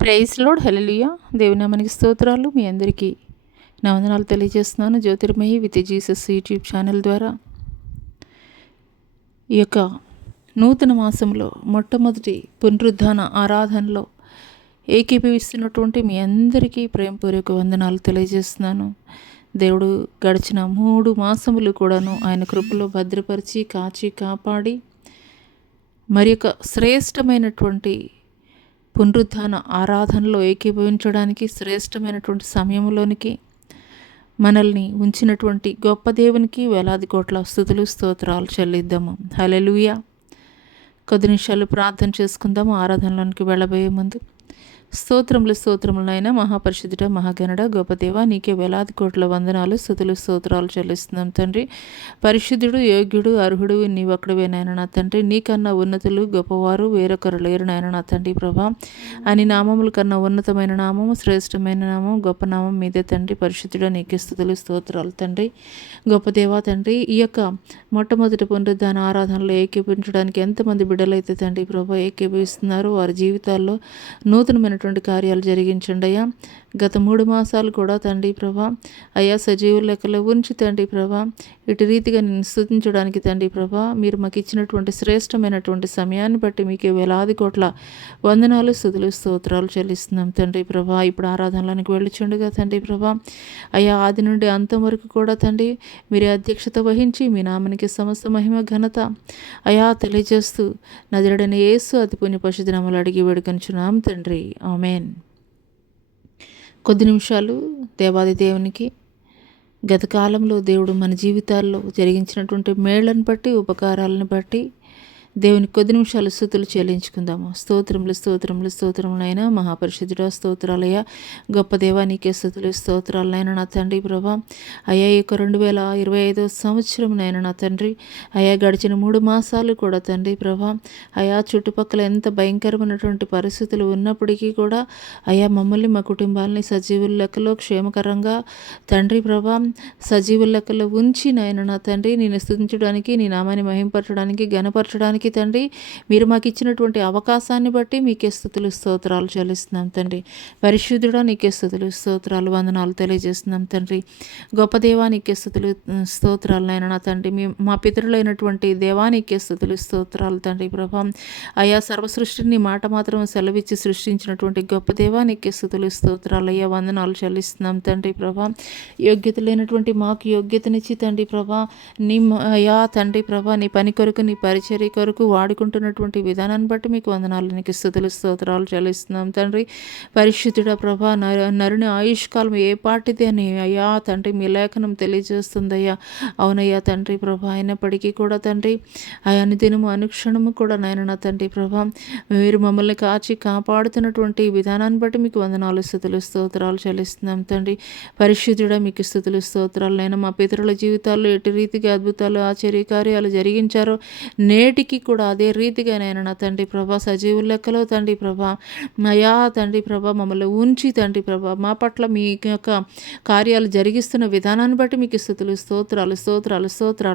Praise lord, హల్లెలూయా. దేవుని నామానికి స్తోత్రాలు. మీ అందరికీ నా వందనాలు తెలియజేస్తున్నాను. Jyothirmayi with Jesus YouTube channel ద్వారా ఈ యొక్క నూతన మాసంలో మొట్టమొదటి పునరుద్ధాన ఆరాధనలో ఏకీభవిస్తున్నటువంటి మీ అందరికీ ప్రేమపూర్వక వందనాలు తెలియజేస్తున్నాను. దేవుడు గడిచిన 3 మాసములు కూడాను ఆయన కృపలో భద్రపరిచి కాచి కాపాడి మరి యొక్క శ్రేష్టమైనటువంటి పునరుద్ధాన ఆరాధనలో ఏకీభవించడానికి శ్రేష్టమైనటువంటి సమయంలోనికి మనల్ని ఉంచినటువంటి గొప్ప దేవునికి వేలాది కోట్ల స్తుతులు స్తోత్రాలు చెల్లిద్దాము. హల్లెలూయా. కొద్ది నిమిషాలు ప్రార్థన చేసుకుందాము ఆరాధనలోనికి వెళ్ళబోయే ముందు. స్తోత్రములు నాయన, మహాపరిశుద్ధుడ, మహాగణుడ, గొప్ప దేవ, నీకే వేలాది కోట్ల వందనాలు స్తుతులు స్తోత్రాలు చెల్లిస్తున్నాం తండ్రి. పరిశుద్ధుడు, యోగ్యుడు, అర్హుడు నీవొక్కడివే నాయన నా తండ్రి. నీకన్నా ఉన్నతులు గొప్పవారు వేరొకరు లేరు నాయన నా తండ్రి ప్రభా. అని నామముల కన్నా ఉన్నతమైన నామము, శ్రేష్టమైన నామం, గొప్ప నామం మీదే తండ్రి. పరిశుద్ధుడ, నీకే స్తుతులు స్తోత్రాలు తండ్రి. గొప్ప దేవా తండ్రి, ఈ యొక్క మొట్టమొదటి పునరుద్ధాన ఆరాధనలో ఏకీభవించడానికి ఎంతమంది బిడ్డలైతే తండ్రి ప్రభా ఏకీభవిస్తున్నారో వారి జీవితాల్లో నూతనమైనటువంటి కార్యాలు జరిగించండి అయ్యా. గత 3 మాసాలు కూడా తండ్రి ప్రభా అయ్యా సజీవుల లెక్కలో ఉంచి తండ్రి ప్రభా ఇటు రీతిగా నేను స్తుతించడానికి తండ్రి ప్రభా మీరు మాకు ఇచ్చినటువంటి శ్రేష్టమైనటువంటి సమయాన్ని బట్టి మీకే వేలాది కోట్ల వందనాలు స్తుతులు స్తోత్రాలు చెల్లిస్తున్నాం తండ్రి ప్రభా. ఇప్పుడు ఆరాధనలోనికి వెళ్ళుచుండగా తండ్రి ప్రభా అయ్యా ఆది నుండి అంతం వరకు కూడా తండ్రి మీరే అధ్యక్షత వహించి మీ నామానికి సమస్త మహిమ ఘనత అయా తెలియజేస్తూ నజరుడైన యేసు అతి పుణ్య పరిశుద్ధ నామములో అడిగి వేడుకొనుచున్నాం తండ్రి. ఆమేన్. కొద్ది నిమిషాలు దేవాది దేవునికి గత కాలంలో దేవుడు మన జీవితాల్లో జరిగించినటువంటి మేళ్లను బట్టి ఉపకారాలను బట్టి దేవునికి కొద్ది నిమిషాలు స్తుతులు చెల్లించుకుందాము. స్తోత్రములైనా మహాపరిశుద్ధుడ, స్తోత్రాలయ గొప్ప దేవా, నీకే స్తుతులు స్తోత్రాలనైనా నా తండ్రి ప్రభా. అయ్యా ఈ యొక్క 2025 సంవత్సరంనైనా నా తండ్రి అయ్యా గడిచిన 3 మాసాలు కూడా తండ్రి ప్రభా అయ్యా చుట్టుపక్కల ఎంత భయంకరమైనటువంటి పరిస్థితులు ఉన్నప్పటికీ కూడా అయ్యా మమ్మల్ని మా కుటుంబాలని సజీవుల లెక్కలో క్షేమకరంగా తండ్రి ప్రభా సజీవుల లెక్కలో ఉంచి నాయన నా తండ్రి నేను స్తుతించడానికి, నీ నామాన్ని మహింపరచడానికి, ఘనపరచడానికి తండ్రి మీరు మాకు ఇచ్చినటువంటి అవకాశాన్ని బట్టి మీకే స్తుతులు స్తోత్రాలు చెల్లిస్తున్నాం తండ్రి. పరిశుద్ధుడా, నీకే స్తుతులు స్తోత్రాలు వందనాలు తెలియజేస్తున్నాం తండ్రి. గొప్ప దేవా, నీకే స్తుతులు స్తోత్రాలు నాయన నా తండ్రి. మా పితరులైనటువంటి దేవా, నీకే స్తుతులు స్తోత్రాలు తండ్రి ప్రభా. అయ్యా సర్వ సృష్టిని మాట మాత్రం సెలవిచ్చి సృష్టించినటువంటి గొప్ప దేవా, నీకే స్తుతులు స్తోత్రాలు అయ్యా వందనాలు చెల్లిస్తున్నాం తండ్రి ప్రభా. యోగ్యత లేనటువంటి మాకు యోగ్యతనిచ్చి తండ్రి ప్రభా నీ అయ్యా తండ్రి ప్రభా నీ పని కొరకు, నీ పరిచర్య కొరకు వాడుకుంటున్నటువంటి విధానాన్ని బట్టి మీకు వందనాలు, నీకు స్తుతులు స్తోత్రాలు చెల్లిస్తున్నాం తండ్రి. పరిశుద్ధుడ ప్రభా నరుని ఆయుష్కాలం ఏ పాటిది అని అయ్యా తండ్రి మీ లేఖనం తెలియజేస్తుందయ్యా. అవునయ్యా తండ్రి ప్రభా. అయినప్పటికీ కూడా తండ్రి అనుదినము అనుక్షణము కూడా నాయన నా తండ్రి ప్రభా మీరు మమ్మల్ని కాచి కాపాడుతున్నటువంటి విధానాన్ని బట్టి మీకు వందనాలు, స్తుతులు స్తోత్రాలు చెల్లిస్తున్నాం తండ్రి. పరిశుద్ధుడ, మీకు స్తుతులు స్తోత్రాలు నైనా. మా పితరుల జీవితాల్లో ఎటు రీతిగా అద్భుతాలు ఆశ్చర్య కార్యాలు జరిగించారో నేటికి కూడా అదే రీతిగా నేను నా తండ్రి ప్రభా సజీవుల లెక్కలో తండ్రి ప్రభా నయా తండ్రి ప్రభా మమ్మల్ని ఉంచి తండ్రి ప్రభా మా పట్ల మీ యొక్క కార్యాలు జరిగిస్తున్న విధానాన్ని బట్టి మీకు స్తుతులు స్తోత్రాలు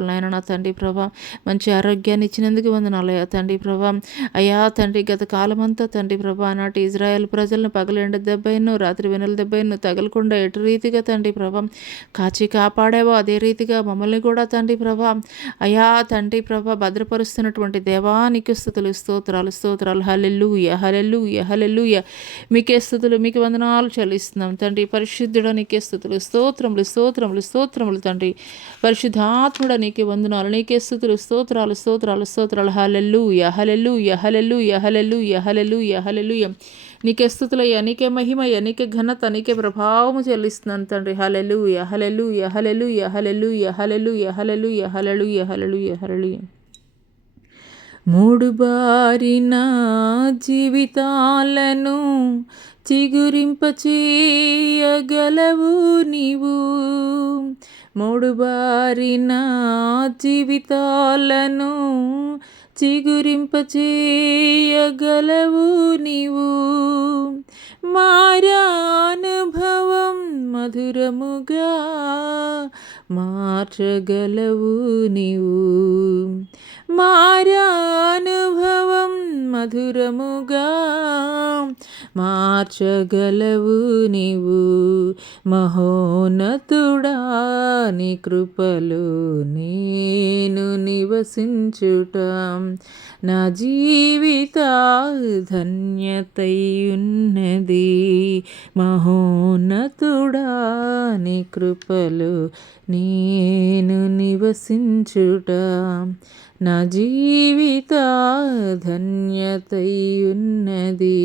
నాయన నా తండ్రి ప్రభా. మంచి ఆరోగ్యాన్ని ఇచ్చినందుకు వందనాలయ్యా తండ్రి ప్రభా. అయ్యా తండ్రి గత కాలమంతా తండ్రి ప్రభా నాటి ఇజ్రాయెల్ ప్రజలను పగలెండ దెబ్బైను రాత్రి వెనుల దెబ్బైను తగలకుండా ఎటు రీతిగా తండ్రి ప్రభా కాచి కాపాడావో అదే రీతిగా మమ్మల్ని కూడా తండ్రి ప్రభా అయ్యా తండ్రి ప్రభా భద్రపరుస్తున్నటువంటి దేవానికి స్తుతులు స్తోత్రాలు హల్లెలూయా హల్లెలూయా హల్లెలూయా. మీకే స్తుతులు, మీకు వందనాలు చెల్లిస్తున్నాం తండ్రి. పరిశుద్ధుడ, నీకే స్తుతులు స్తోత్రములు తండ్రి. పరిశుద్ధాత్ముడ, నీకే వందనాలు, నీకే స్తుతులు స్తోత్రాలు హల్లెలూయా హల్లెలూయా హల్లెలూయా హల్లెలూయా హల్లెలూయా హల్లెలూయా. నీకే స్తుతులయ్యా, నీకే మహిమయ్యా, నీకే ఘనత, నీకే ప్రభావము చెల్లిస్తున్నాను తండ్రి. హల్లెలూయా హల్లెలూయా హల్లెలూయా హల్లెలూయా హల్లెలూయా హల్లెలూయా హల్లెలూయా హల్లెలూయా హల్లెలూయా. 3 బారిన జీవితాలను చిగురింపచేయగలవు నీవు. 3 బారిన జీవితాలను చిగురింపచేయగలవు నీవు. మారానుభవం మధురముగా మార్చగలవు నీవు. మారానుభవం మధురముగా మార్చగలవు నీవు. మహోన్నతుడా నీ కృపలో నేను నివసించుట నా జీవిత ధన్యతై ఉన్నది. మహోన్నతుడా నీ కృపలో నేను నివసించుట నా జీవిత ధన్యతై ఉన్నది.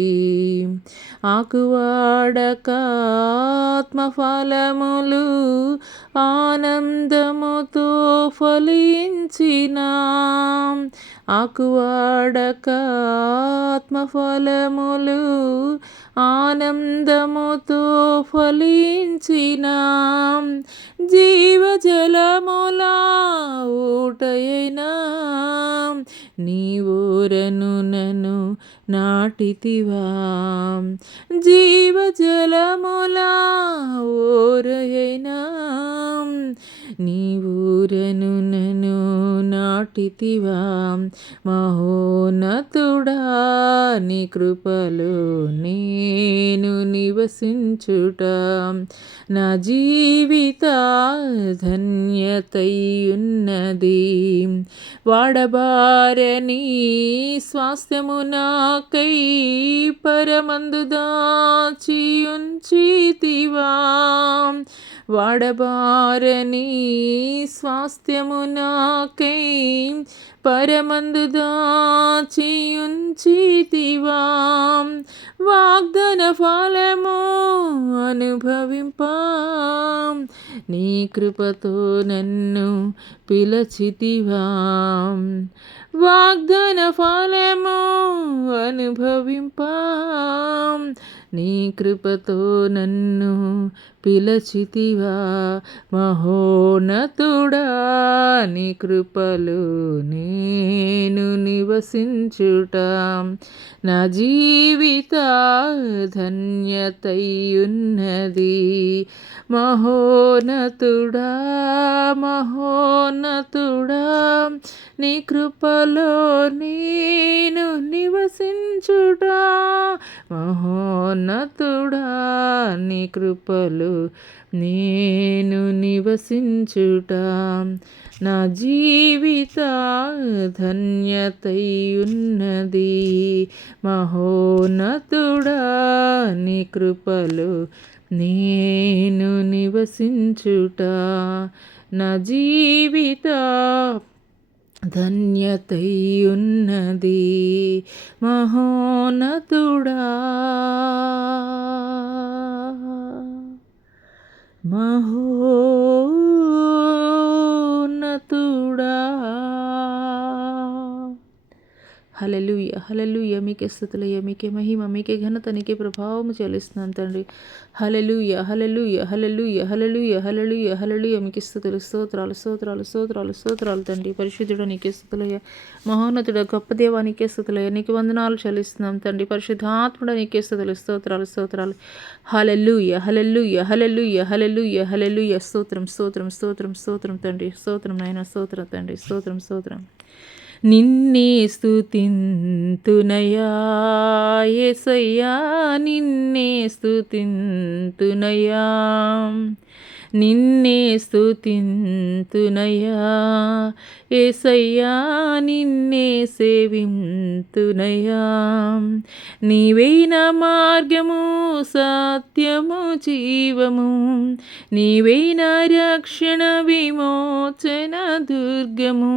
ఆకువాడక ఆత్మఫలములు ఆనందముతో ఫలించిన ఆకువాడక ఆత్మఫలములు ఆనందముతో ఫలించిన జీవజలముల ఊటైనా నీ ఊరను నన్ను నాటితివా. జీవజలముల ఊరైనా నీ ఊరను నన్ను నాటితివా. మహోన్నతుడా నీ కృపలో నేను నివసించుట నా జీవిత ధన్యతై ఉన్నది. వాడబారని స్వాస్థ్యము నాకై పరమందు దాచి ఉంచితివా. వాడబారని స్వాస్థ్యము నాకై పరమందు దాచి ఉంచితివా. వాగ్దాన ఫలము అనుభవింపా నీ కృపతో నన్ను పిలచితివా. వాగ్దాన ఫలము అనుభవింపా నీ కృపతో నన్ను పిలచితివా. మహోన్నతుడా నీ కృపలో నేను నివసించుట నా జీవిత ధన్యతై ఉన్నది. మహోన్నతుడా మహోన్నతుడా నీ కృపలో నేను నివసించుట మహోన్నతుడా నీ కృపలో నేను నివసించుట నా జీవిత ధన్యతై ఉన్నది. మహోన్నతుడా నీ కృపలో నేను నివసించుట నా జీవిత ధన్యతై ఉన్నది. మహోన్నతుడా మహోన్నతుడా. హల్లెలూయా హల్లెలూయా. మీకే స్తుతులయ్యా, మీకే మహిమ, మీకే ఘనత, నీకే ప్రభావము చెల్లిస్తున్నాను తండ్రి. హల్లెలూయా హల్లెలూయా హల్లెలూయా హల్లెలూయా హల్లెలూయా హల్లెలూయా. మీకే స్తుతులు, స్తోత్రాలు స్తోత్రాలు స్తోత్రాలు స్తోత్రాలు తండ్రి. పరిశుద్ధుడా నీకే స్తుతులయ్యా, మహోన్నతుడా గొప్ప దేవా నీకే స్తుతులయ్యా, నీకు వందనాలు చెల్లిస్తున్నాం తండ్రి. పరిశుద్ధాత్ముడా నీకే స్తుతులు, స్తోత్రాలు స్తోత్రాలు. హల్లెలూయా హల్లెలూయా హల్లెలూయా హల్లెలూయా హల్లెలూయా. స్తోత్రం స్తోత్రం స్తోత్రం స్తోత్రం తండ్రి. స్తోత్రం నాయనా, స్తోత్రం తండ్రి. స్తోత్రం స్తోత్రం. నిన్నే స్తుతింతునయా యేసయ్యా, నిన్నే స్తుతింతునయా, నిన్నే స్తుతింతునయా యేసయ్యా, నిన్నే సేవింతునయా. నీవైన మార్గము సత్యము జీవము, నీవైన రక్షణ విమోచన దుర్గము.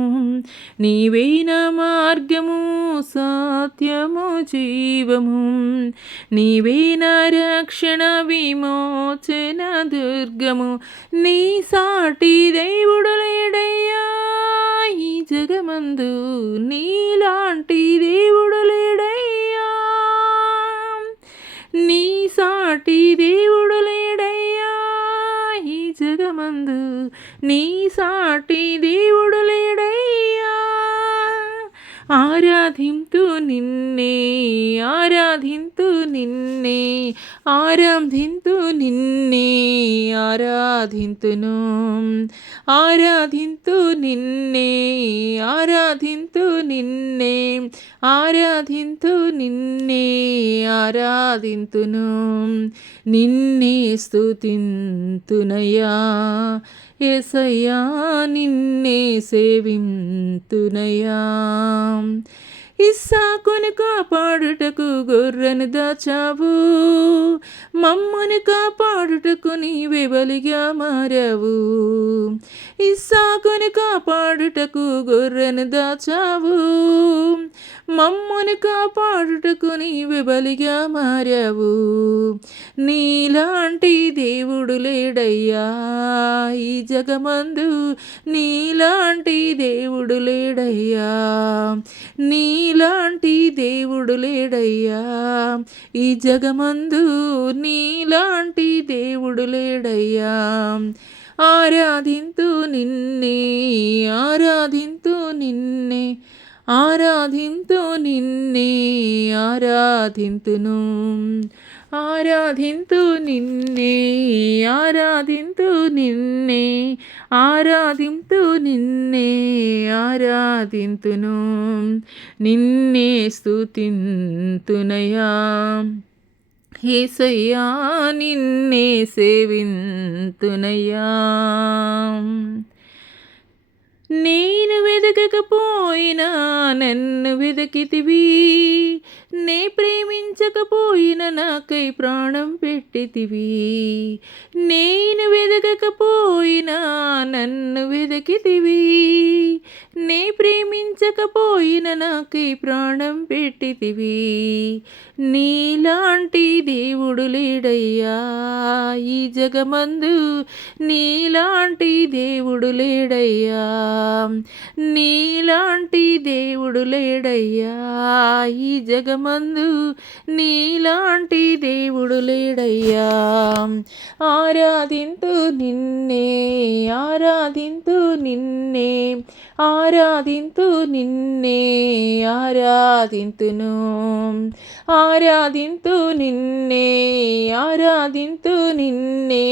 నీవైన మార్గము సత్యము జీవము, నీవైన రక్షణ విమోచన దుర్గము. నీ సాటి దేవుడు లేడయ్యా ఈ జగమందు, నీలాంటి దేవుడు లేడయ్యా. నీ సాటి దేవుడు లేడయ్యా ఈ జగమందు, నీ సాటి దేవుడు లేడయ్యా. ఆరాధింతు నిన్నే ఆరాధింతు నిన్నే ఆరాధింతు నిన్నే ఆరాధింతును ఆరాధింతు నిన్నే ఆరాధింతు నిన్నే ఆరాధింతు నిన్నే ఆరాధింతును నిన్నే స్తుతింతునయ్యా యేసయ్యా నిన్నే సేవింతునయ్యా ఇస్సాకును కాపాడుటకు గొర్రెను దాచావు మమ్మను కాపాడుటకు నీవే బలిగా మారావు ఇస్సాకును కాపాడుటకు గొర్రెను దాచావు మమ్మను కాపాడుటకు నీవే బలిగా మారావు నీలాంటి దేవుడు లేడయ్యా ఈ జగమందు నీలాంటి దేవుడు లేడయ్యా నీలాంటి దేవుడు లేడయ్యా ఈ జగమందు నీలాంటి దేవుడు లేడయ్యా ఆరాధింతు నిన్నే ఆరాధింతు నిన్నే ఆరాధింతు నిన్నే ఆరాధింతును ఆరాధింతు నిన్నే ఆరాధింతు నిన్నే ఆరాధింతు నిన్నే ఆరాధింతును నిన్నే స్తుతింతునయ్యా యేసయ్యా నిన్నే సేవింతునయ్యా నేను వెదకకపోయినా నన్ను వెదకితివి నే ప్రేమించకపోయినా నాకై ప్రాణం పెట్టితివి నేను వెదకకపోయినా నన్ను వెదకితివి నే ప్రేమించకపోయినా నాకై ప్రాణం పెట్టితివి నీలాంటి దేవుడు లేడయ్యా ఈ జగమందు నీలాంటి దేవుడు లేడయ్యా నీలాంటి దేవుడు లేడయ్యా ఈ జగమందు నీలాంటి దేవుడు లేడయ్యా ఆరాధింతు నిన్నే ఆరాధింతు నిన్నే ఆరాధింతు నిన్నే ఆరాధింతును ఆరాధింతు నిన్నే ఆరాధింతు నిన్నే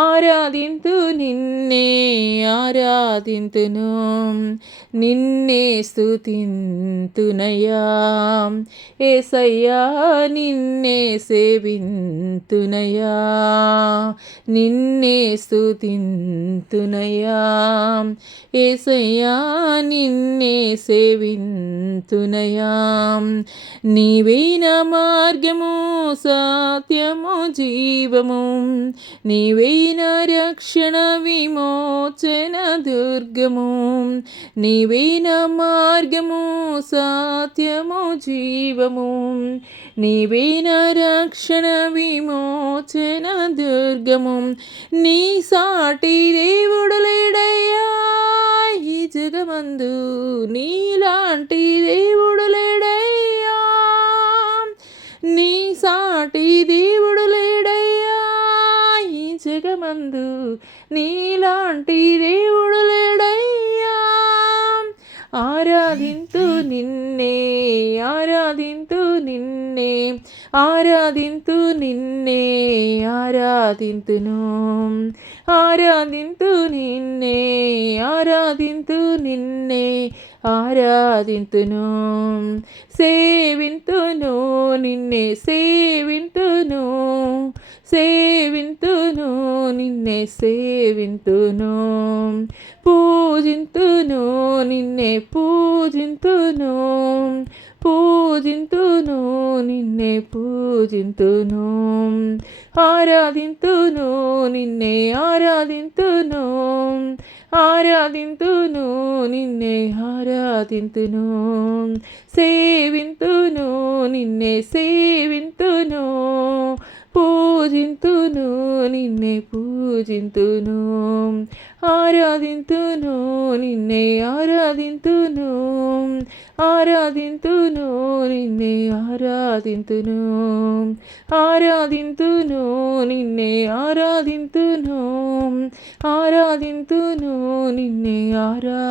ఆరాధింతు నిన్నే ఆరాధింతును నిన్నే స్తుతింతునయ్యా యేసయ్యా నిన్నే సేవింతునయ్యా నిన్నే స్తుతింతునయ్యా యేసయ్యా నిన్నే సేవింతునయ్యా నీవే నా మార్గము సత్యము జీవము నీవే నా రక్షణ విమోచన దుర్గము నీవే నా మార్గము సత్యము జీవము నీవే నా రక్షణ విమోచన దుర్గము నీ సాటి దేవుడు లేడయ్యా ఈ జగమందు నీలాంటి దేవుడు లేడయ్యా నీ సాటి దేవుడు లేడయ్యా ఈ జగమందు నీలాంటి దేవుడు లేడయ్యా ఆరాధింతు నిన్నే ఆరాధింతు నిన్నే ఆరాధింతు నిన్నే ఆరాధింతును ఆరాధింతు నిన్నే ఆరాధింతు నిన్నే ఆరాధింతును సేవింతును నిన్నే సేవింతును సేవింతును నిన్నే సేవింతును పూజింతును నిన్నే పూజింతును పూజింతును నిన్నే పూజింతును ఆరాధింతును నిన్నే ఆరాధింతును ఆరాధింతును నిన్నే ఆరాధింతును సేవింతును నిన్నే సేవింతును పూజింతును నిన్నే పూజింతును ఆరాధింతును నిన్నే ఆరాధింతును ఆరాధింతును నిన్నే ఆరాధింతును ఆరాధింతును నిన్నే ఆరాధింతును ఆరాధింతును నిన్నే ఆరా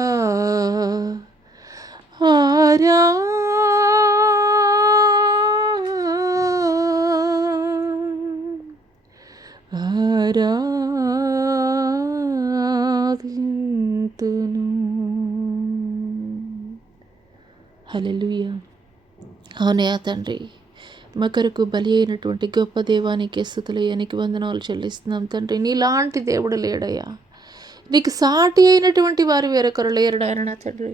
హల్లెలూయా. అవునయా తండ్రి, మా కొరకు బలి అయినటువంటి గొప్ప దేవానికి స్తుతులయ్యానికి వందనాలు చెల్లిస్తున్నాం తండ్రి. నీలాంటి దేవుడు లేడయ్యా, నీకు సాటి అయినటువంటి వారు వేరొకరు లేరు నాయన నా తండ్రి.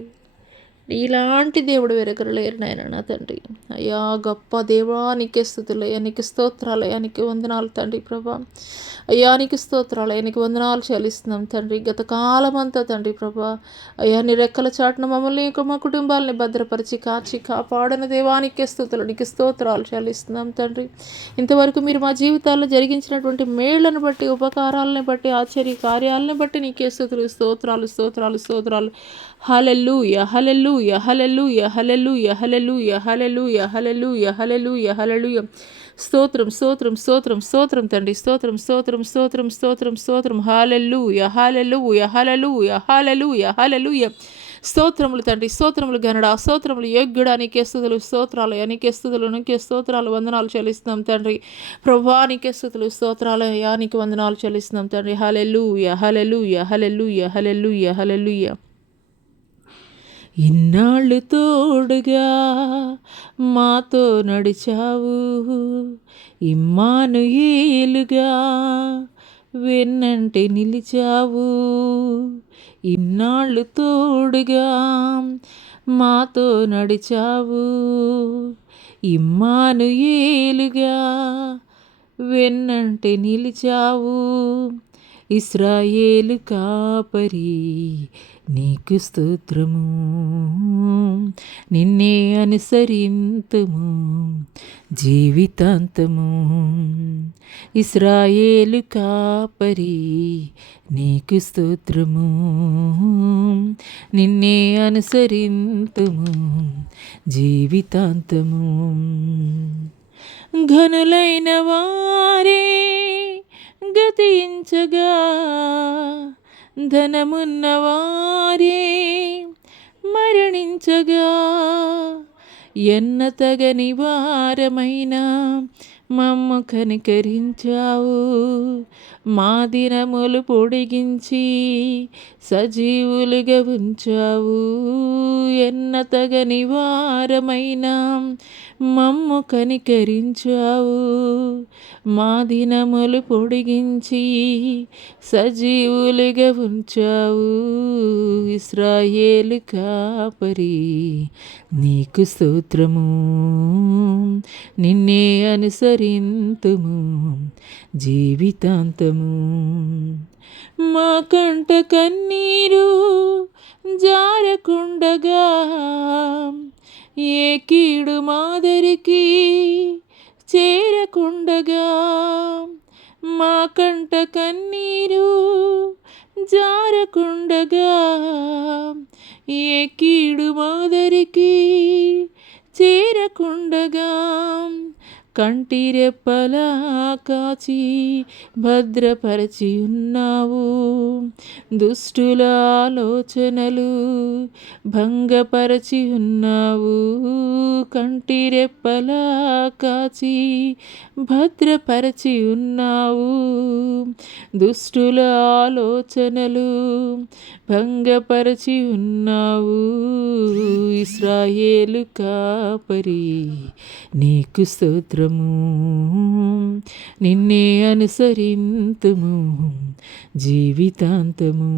నీలాంటి దేవుడు వేరొకరు లేరు నాయన నా తండ్రి. అయ్యా గొప్ప దేవా నీకే స్తుతులయ్యా, నీకు స్తోత్రాలయ్యా, నీకు వందనాలు తండ్రి ప్రభా. అయ్యా నీకు స్తోత్రాలయ్యా, నీకు వందనాలు చెల్లిస్తున్నాం తండ్రి. గత కాలం అంతా తండ్రి ప్రభా, అయ్యా నీ రెక్కల చాటున మమ్మల్ని మా కుటుంబాలని భద్రపరిచి కాచి కాపాడిన దేవానికే స్తుతులు, నీకు స్తోత్రాలు చెల్లిస్తున్నాం తండ్రి. ఇంతవరకు మీరు మా జీవితాల్లో జరిగించినటువంటి మేళ్లను బట్టి, ఉపకారాలను బట్టి, ఆశ్చర్య కార్యాలను బట్టి నీకే స్తుతులు, స్తోత్రాలు స్తోత్రాలు స్తోత్రాలు. హల్లెలూయా హల్లెలూయా హల్లెలూయా హల్లెలూయా హల్లెలూయా హల్లెలూయా హల్లెలూయా హల్లెలూయా హల్లెలూయా. స్తోత్రం స్తోత్రం స్తోత్రం స్తోత్రం తండ్రి, స్తోత్రం స్తోత్రం స్తోత్రం స్తోత్రం స్తోత్రం. హల్లెలూయా హల్లెలూయా హల్లెలూయా హల్లెలూయా హల్లెలూయా. స్తోత్రములు తండ్రి, స్తోత్రములు గనడా, స్తోత్రములు యోగ్యుడా, నీకే స్తుతులు, స్తోత్రాలు, నీకే స్తుతులు, నీకే స్తోత్రాలు, వందనాలు చెల్లిస్తున్నాం తండ్రి. ప్రభువా నీకే స్తుతులు, స్తోత్రాలు, నీకు వందనాలు చెల్లిస్తున్నాం తండ్రి. హల్లెలూయా హల్లెలూయా హల్లెలూయా హల్లెలూయా హల్లెలూయా. ఇన్నాళ్ళు తోడుగా మాతో నడిచావు, ఇమ్మానుయేలుగా వెన్నంటే నిలిచావు. ఇన్నాళ్ళు తోడుగా మాతో నడిచావు, ఇమ్మానుయేలుగా వెన్నంటే నిలిచావు. ఇశ్రాయేలు కాపరి నీకు స్తోత్రము, నిన్నే అనుసరింతుము జీవితాంతము. ఇశ్రాయేలు కాపరి నీకు స్తోత్రము, నిన్నే అనుసరింతుము జీవితాంతము. ఘనులైన వారే గతించగా, ధనమున్నవారే మరణించగా, ఎన్నతగని వారమైనా మమ్ము కనికరించావు. మా దినములు పొడిగించి సజీవులుగా ఉంచావు. ఎన్నతగని వారమైనా మమ్ము కనికరించావు. మా దినములు పొడిగించి సజీవులుగా ఉంచావు. ఇశ్రాయేలు కాపరి నీకు స్తోత్రము, నిన్నే అనుసరింతుము జీవితాంతము. మా కంట కన్నీరు జారకుండగా, ఏ కీడు మాదరికి చేరకుండగా, మా కంట కన్నీరు జారకుండగా, ఏ కీడు మాదరికి చేరకుండగా, కంటి రెప్పలా కాచి భద్రపరచి ఉన్నావు. దుష్టుల ఆలోచనలు భంగపరచి ఉన్నావు. కంటి రెప్పలా కాచి భద్రపరచి ఉన్నావు. దుష్టుల ఆలోచనలు భంగపరచి ఉన్నావు. ఇశ్రాయేలు కాపరి నీకు స్తోత్రము, నిన్నే అనుసరింతుము జీవితాంతము.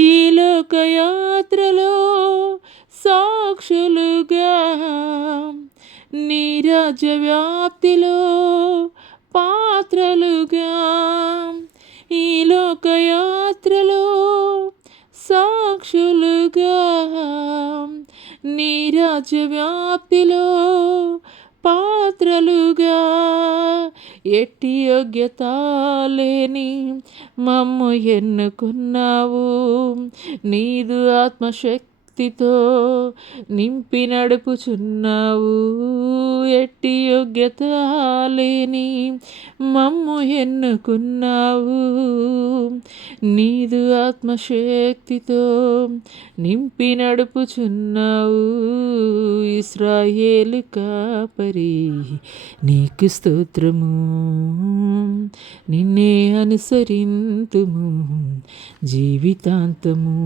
ఈ లోకయాత్రలో సాక్షులుగా, నీ రాజ్య వ్యాప్తిలో పాత్రలుగా, ఈ లోకయాత్రలో సాక్షులుగా, నీ రాజ్య వ్యాప్తిలో పాత్రలుగా, ఎట్టి యోగ్యత లేని మమ్ము ఎన్నుకున్నావు. నీదు ఆత్మశక్తితో నింపి నడుపుచున్నావు. ఎట్టి యోగ్యత లేని మమ్ము ఎన్నుకున్నావు. నీదు ఆత్మశక్తితో నింపి నడుపుచున్నావు. ఇశ్రాయేలు కాపరి నీకు స్తోత్రము, నిన్నే అనుసరింతుము జీవితాంతము.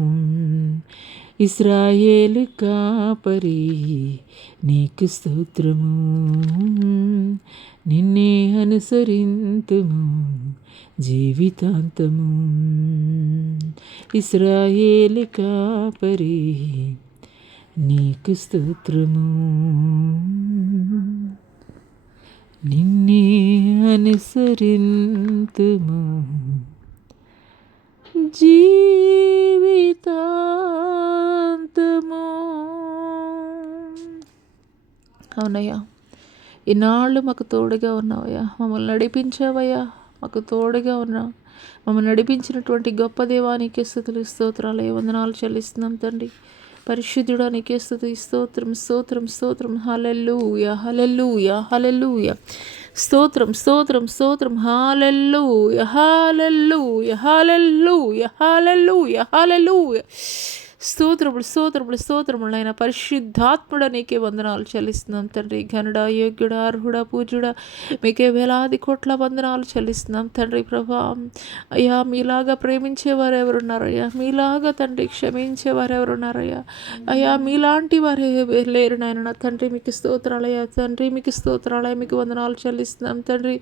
ఇశ్రాయేలు కాపరి నీకు స్తోత్రము, నిన్నే అనుసరింతుము జీవితాంతము. ఇశ్రాయేలు కాపరి నీకు స్తోత్రము, నిన్నే అనుసరింతుము జీవితాంతము. అవునయ్యా, ఇన్నాళ్ళు మాకు తోడుగా ఉన్నావయ్యా, మమ్మల్ని నడిపించావయ్యా, మాకు తోడుగా ఉన్నావు. మమ్మల్ని నడిపించినటువంటి గొప్ప దేవానికి స్తుతులు స్తోత్రాలు వందనాలు చెల్లిస్తున్నాం తండ్రి. పరిశుద్ధుడా నీకే స్తుతి, స్తోత్రం స్తోత్రం స్తోత్రం. హల్లెలూయా హల్లెలూయా హల్లెలూయా. స్తోత్రం స్తోత్రం స్తోత్రం. హల్లెలూయా హల్లెలూయా హల్లెలూయా హల్లెలూయా హల్లెలూయా. స్తోత్రములు స్తోత్రములు స్తోత్రములు. ఆయన పరిశుద్ధాత్ముడ నీకే వందనాలు చెల్లిస్తున్నాం తండ్రి. ఘనుడా, యోగ్యుడా, అర్హుడా, పూజ్యుడా మీకే వేలాది కోట్ల వందనాలు చెల్లిస్తున్నాం తండ్రి. ప్రభా అయ్యా, మీలాగా ప్రేమించేవారు ఎవరున్నారయ్యా? మీలాగా తండ్రి క్షమించేవారు ఎవరున్నారయ్యా? అయ్యా, మీలాంటి వారు లేరు నాయన తండ్రి. మీకు స్తోత్రాలయ్యా తండ్రి, మీకు స్తోత్రాలయ, మీకు వందనాలు చెల్లిస్తున్నాం తండ్రి.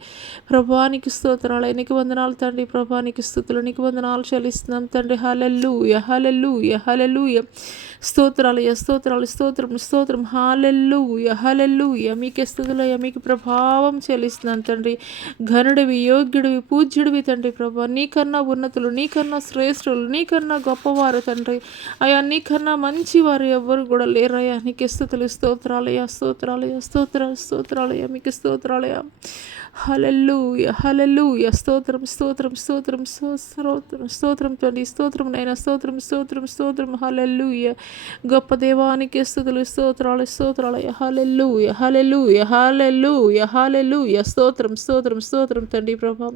ప్రభానికి స్తోత్రాలయ, నీకు వందనాలు తండ్రి. ప్రభానికి స్తుతులు, నీకు వందనాలు చెల్లిస్తున్నాం తండ్రి. హల్లెలూయా హల్లెలూయా హల్లెలూయా. స్తోత్రాలయ, స్తోత్రాలు స్తోత్రం స్తోత్రం. హల్లెలూయా హల్లెలూయా. మీకే స్తుతులయ్యా, మీకు ప్రభావం చెల్లిస్తున్నాను తండ్రి. ఘనుడివి, యోగ్యుడివి, పూజ్యుడివి తండ్రి. ప్రభా నీకన్నా ఉన్నతులు, నీకన్నా శ్రేష్ఠులు, నీకన్నా గొప్పవారు తండ్రి. అయ్యా, నీకన్నా మంచివారు ఎవ్వరు కూడా లేరయ్యా. నీకే స్తుతులు స్తోత్రాలయ స్తోత్రాలయ స్తోత్రాలు స్తోత్రాలయ, మీకు స్తోత్రాలయ. హల్లెలూయా హల్లెలూయా. స్తోత్రం స్తోత్రం స్తోత్రం స్తోత్రం స్తోత్రం తండ్రి. స్తోత్రం నైనా, స్తోత్రం స్తోత్రం స్తోత్రం. హల్లెలూయా. గొప్ప దేవానికి స్తుతులు స్తోత్రాలు స్తోత్రాలయ. హల్లెలూయా హల్లెలూయా హల్లెలూయా హల్లెలూయా. స్తోత్రం స్తోత్రం స్తోత్రం తండ్రి. ప్రభా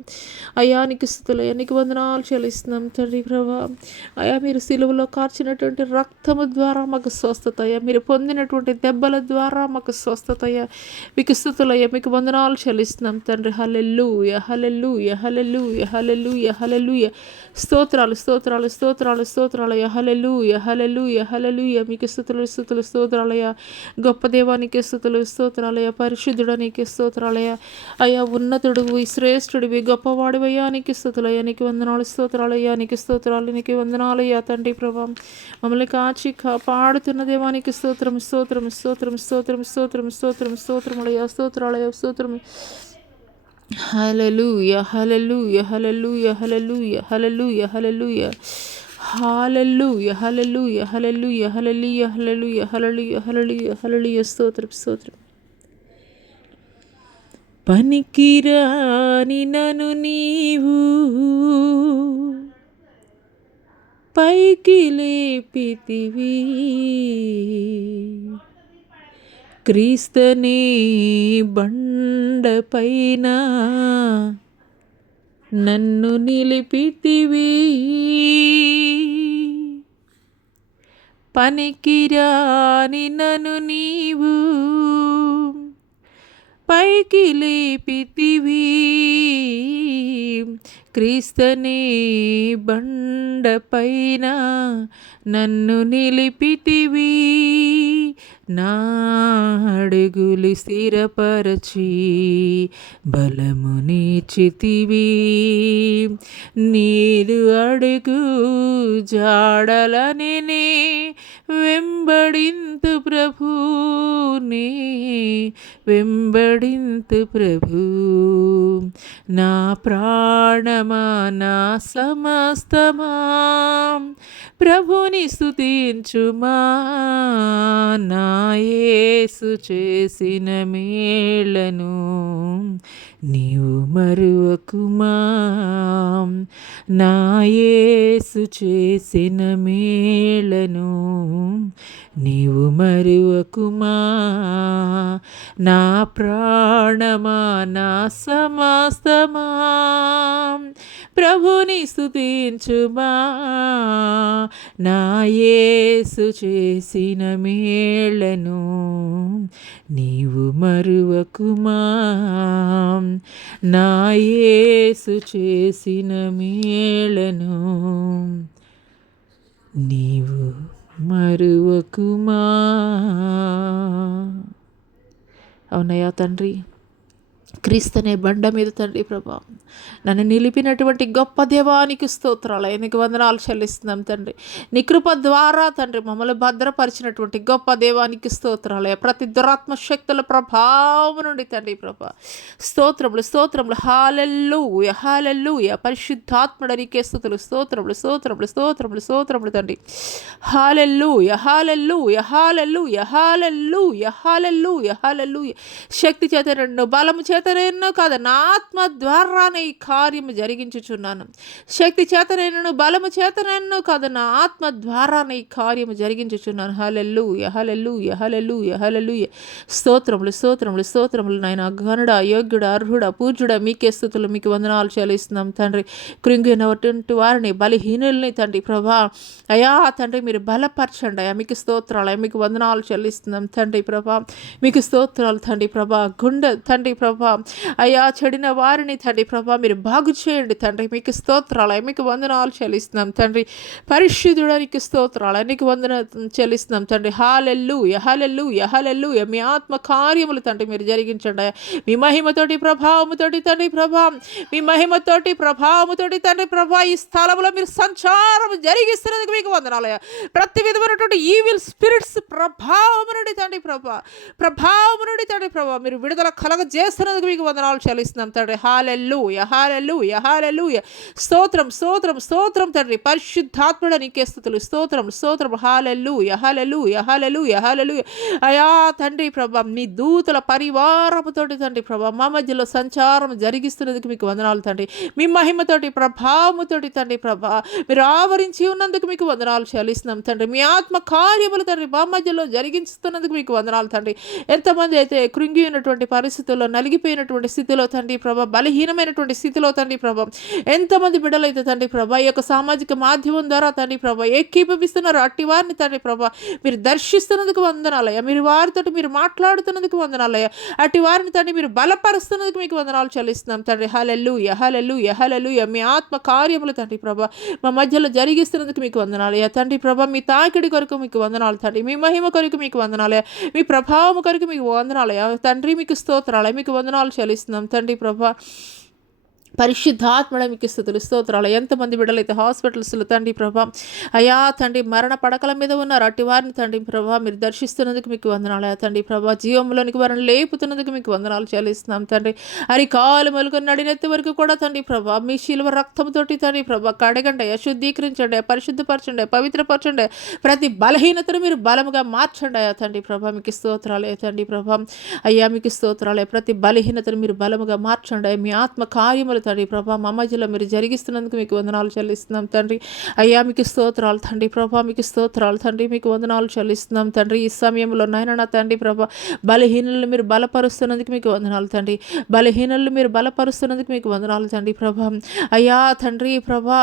అయ్యా, నీకు స్తుతులయ్యా, నీకు వందనాలు చెల్లిస్తున్నాం తండ్రి. ప్రభా అయ్యా, మీరు సిలువలో కార్చినటువంటి రక్తము ద్వారా మాకు స్వస్థత అయ్యా, మీరు పొందినటువంటి దెబ్బల ద్వారా మాకు స్వస్థత అయ్యా. మీకు స్తుతులయ్యా, మీకు వందనాలు చెల్లిస్తున్నాం తండ్రి. హల్లెలూయా హల్లెలూయా హల్లెలూయా హల్లెలూయా హల్లెలూయా. స్తోత్రాలు స్తోత్రాలు స్తోత్రాలు స్తోత్రాలయ. హల్లెలూయా హల్లెలూయా హల్లెలూయా. మీకు స్తుతులు స్తుతులు స్తోత్రాలయ. గొప్ప దేవానికి స్తుతులు స్తోత్రాలయ. పరిశుద్ధుడానికి స్తోత్రాలయ. అయ్యా, ఉన్నతుడివి, శ్రేష్ఠుడివి, గొప్పవాడివయ్యా, నీకు స్తుతులయ్యా, నీకు వందనాలు స్తోత్రాలయ్యా, నీకు స్తోత్రాలు, నీకు వందనాలయ్యా తండ్రి. ప్రభా మమ్మల్ని కాచి కాపాడుతున్న దేవానికి స్తోత్రం స్తోత్రం స్తోత్రం స్తోత్రం స్తోత్రం స్తోత్రం స్తోత్రములయ్యా, స్తోత్రాలయ స్తోత్రం. Hallelujah, hallelujah, hallelujah, hallelujah, hallelujah, hallelujah, hallelujah, hallelujah, hallelujah, hallelujah, hallelujah, hallelujah, hallelujah, hallelujah. స్తోత్రం స్తోత్రం. పనికిరాని నన్ను నీవు పైకి లేపితివి, క్రీస్తుని బండపైన నన్ను నిలిపితివి. పనికిరాని నన్ను నీవు పైకి లేపితివి, క్రీస్తుని బండపైన నన్ను నిలిపితివి. నా అడుగులు స్థిరపరచి బలమునిచ్చితివి, నీదు అడుగు జాడలనే వెంబడింతు ప్రభు, నీ వెంబడింతు ప్రభు. నా ప్రాణమా, నా సమస్తమా ప్రభుని స్తుతించుమా. నా యేసు చేసిన మేలను నీవు మరువకుమా. నా యేసు చేసిన మేలను నీవు మరువకుమా. నా ప్రాణమా, నా సమస్తమా ప్రభుని స్తుతించుమా. నా యేసు చేసిన మేలను నీవు మరువకుమా. నా నా యేసు చేసిన మేళను నీవు మరువకుమా. అవునయ్యా తండ్రి, క్రీస్తనే బండ మీద తండ్రి ప్రభా నన్ను నిలిపినటువంటి గొప్ప దేవానికి స్తోత్రాలు, నీకు వందనాలు చెల్లిస్తున్నాం తండ్రి. నీ కృప ద్వారా తండ్రి మమ్మల్ని భద్రపరిచినటువంటి గొప్ప దేవానికి స్తోత్రాలు. ప్రతి దురాత్మ శక్తుల ప్రభావం నుండి తండ్రి ప్రభా స్తోత్రములు స్తోత్రములు. హల్లెలూయా హల్లెలూయా. పరిశుద్ధాత్ముడ నీకే స్తుతులు, స్తోత్రములు స్తోత్రములు స్తోత్రములు స్తోత్రములు తండ్రి. హల్లెలూయా హల్లెలూయా హల్లెలూయా హల్లెలూయా హల్లెలూయా హల్లెలూయా. శక్తి చేత రెండు, బలము చేత నేను కాదు, నా ఆత్మ ద్వారానే ఈ కార్యము జరిగించుచున్నాను. శక్తి చేతనైనను బలము చేతనైనను కాదు, నా ఆత్మ ద్వారానే ఈ కార్యము జరిగించుచున్నాను. హల్లెలూయా హల్లెలూయా హల్లెలూయా హల్లెలూయా. స్తోత్రములు స్తోత్రములు స్తోత్రములు. నాయన ఘనుడా, యోగ్యుడా, అర్హుడా, పూజ్యుడా మీకే స్తుతులు, మీకు వందనాలు చెల్లిస్తున్నాం తండ్రి. కృంగినటువంటి వారిని, బలహీనుల్ని తండ్రి ప్రభా అయా తండ్రి మీరు బలపరచండి అయ్యా. మీకు స్తోత్రాలు, మీకు వందనాలు చెల్లిస్తున్నాం తండ్రి ప్రభా. మీకు స్తోత్రాలు తండ్రి ప్రభా. గుండె తండ్రి ప్రభా అయ్యా చెడిన వారిని తండ్రి ప్రభా మీరు బాగు చేయండి తండ్రి. మీకు స్తోత్రాలు, మీకు వందనాలు చెల్లిస్తున్నాం తండ్రి. పరిశుద్ధుడానికి స్తోత్రాలు, నీకు వందన చెల్లిస్తున్నాం తండ్రి. హల్లెలూయా హల్లెలూయా హల్లెలూయా. మీ ఆత్మ కార్యములు తండ్రి మీరు జరిగించండి. మీ మహిమతోటి ప్రభావముతోటి తండ్రి ప్రభా, మీ మహిమతోటి ప్రభావముతోటి తండ్రి ప్రభా ఈ స్థలంలో మీరు సంచారం జరిగిస్తున్నందుకు మీకు వందనాలయ. ప్రతి విధమైనటువంటి ఈవిల్ స్పిరిట్స్ ప్రభావము నుండి తండ్రి ప్రభా, ప్రభావము నుండి తండ్రి ప్రభా మీరు విడుదల కలగజేస్తున్నందుకు మీకు వందనాలు చెల్లిస్తున్నాం తండ్రి. హల్లెలూయా హల్లెలూయా హల్లెలూయా. స్తోత్రం స్తోత్రం స్తోత్రం తండ్రి. పరిశుద్ధాత్ముడ నీకే స్తుతులు, స్తోత్రం స్తోత్రం. హల్లెలూయా హల్లెలూయా హల్లెలూయా హల్లెలూయా. అయా తండ్రి ప్రభా మీ దూతల పరివారముతోటి తండ్రి ప్రభా మా మధ్యలో సంచారం జరిగిస్తున్నందుకు మీకు వందనాలు తండ్రి. మీ మహిమతోటి ప్రభావముతోటి తండ్రి ప్రభా మీరు ఆవరించి ఉన్నందుకు మీకు వందనాలు చెల్లిస్తున్నాం తండ్రి. మీ ఆత్మ కార్యములు తండ్రి మా మధ్యలో జరిగిస్తున్నందుకు మీకు వందనాలు తండ్రి. ఎంతమంది అయితే కృంగి ఉన్నటువంటి పరిస్థితుల్లో, నలిగిపోయినటువంటి స్థితిలో తండ్రి ప్రభా, బలహీనమైనటువంటి స్థితిలో తండ్రి ప్రభా ఎంతమంది బిడ్డలైతే తండ్రి ప్రభా ఈ యొక్క సామాజిక మాధ్యమం ద్వారా తండ్రి ప్రభా ఏకీభవిస్తున్నారు, అట్టి వారిని తండ్రి ప్రభా మీరు దర్శిస్తున్నందుకు వందనాలయ్యా. మీరు వారితో మీరు మాట్లాడుతున్నందుకు వందనాలయ్యా. అట్టి వారిని తండ్రి మీరు బలపరుస్తున్నందుకు మీకు వందనాలు చెల్లిస్తున్నాం తండ్రి. హల్లెలూయా హల్లెలూయా హల్లెలూయా. మీ ఆత్మ కార్యములు తండ్రి ప్రభా మా మధ్యలో జరిగిస్తున్నందుకు మీకు వందనాలయ్యా తండ్రి ప్రభా. మీ తాకిడి కొరకు మీకు వందనాలు తండ్రి. మీ మహిమ కొరకు మీకు వందనాలయ్యా. మీ ప్రభావం కొరకు మీకు వందనాలయ్యా తండ్రి. మీకు స్తోత్రాలయ, మీకు వందనాలు చెల్లిస్తున్నాం తండ్రి ప్రభా. పరిశుద్ధాత్మడ మీకు స్తుతులు, స్తోత్రాలు. ఎంతమంది బిడ్డలైతే హాస్పిటల్స్లో తండ్రి ప్రభా అయా తండ్రి మరణ పడకల మీద ఉన్నారు, అట్టి వారిని తండ్రి ప్రభా మీరు దర్శిస్తున్నందుకు మీకు వందనాలు తండ్రి ప్రభా. జీవంలోనికి వారిని లేపుతున్నందుకు మీకు వందనాలు చెల్లిస్తున్నాం తండ్రి. అరికాలు మొలుకొని నడినెత్తి వరకు కూడా తండ్రి ప్రభా మీ శిలువ రక్తంతోటి తండ్రి ప్రభా కడగండి, శుద్ధీకరించండి, పరిశుద్ధపరచండి, పవిత్రపరచండి. ప్రతి బలహీనతను మీరు బలముగా మార్చండి అయ్యా తండ్రి ప్రభా. మీకు స్తోత్రాలే తండ్రి ప్రభా అయ్యా. మీకు స్తోత్రాలే. ప్రతి బలహీనతను మీరు బలముగా మార్చండి. మీ ఆత్మ కార్యములు తండ్రి ప్రభా మా మధ్యలో మీరు జరిగిస్తున్నందుకు మీకు వందనాలు చెల్లిస్తున్నాం తండ్రి. అయ్యా మీకు స్తోత్రాలు తండ్రి ప్రభా. మీకు స్తోత్రాలు తండ్రి. మీకు వందనాలు చెల్లిస్తున్నాం తండ్రి. ఈ సమయంలో నాయన తండ్రి ప్రభా బలహీనులను మీరు బలపరుస్తున్నందుకు మీకు వందనాలు తండ్రి. బలహీనులను మీరు బలపరుస్తున్నందుకు మీకు వందనాలు తండ్రి ప్రభా. అయ్యా తండ్రి ప్రభా